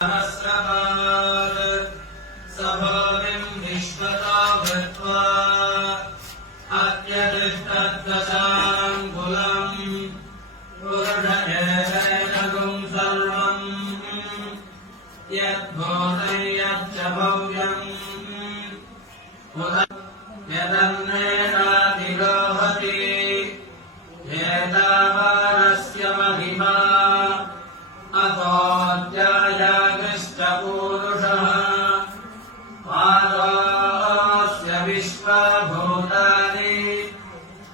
सहस्रपात् सभाविम् विश्वतो भृत्वा अत्यतिष्ठद्दशाङ्गुलम् पुरुषयेतैकगुम् सर्वम् यद्भूतैर्यच्च भव्यम् यदन्नेनातिरोहति एतावानस्य महिमा अतोऽध्यायागश्च पूरुषः पादोऽस्य विश्वभूतानि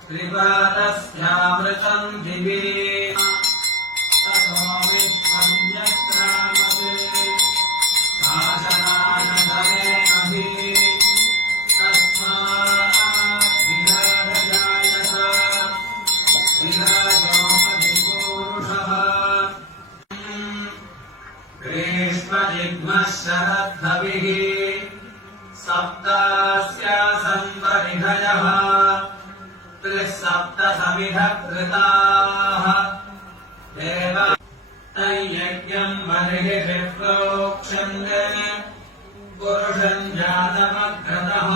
त्रिपादस्यामृतम् दिवि ततो विश्वम् यत्रामते शासनानन्दमे अभि तस्मात् विराजयायत विराजोपधिपूरुषः ग्रीष्मजिह्मः शरद्धविः सप्तास्यासन् परिधयः त्रिसप्तसमिधः कृताः देव तैयज्ञम् बर्हिः प्रोक्षन्ते पुरुषम् जातमग्रतः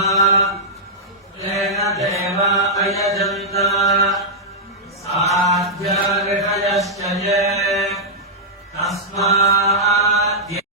तेन देवा अयजन्त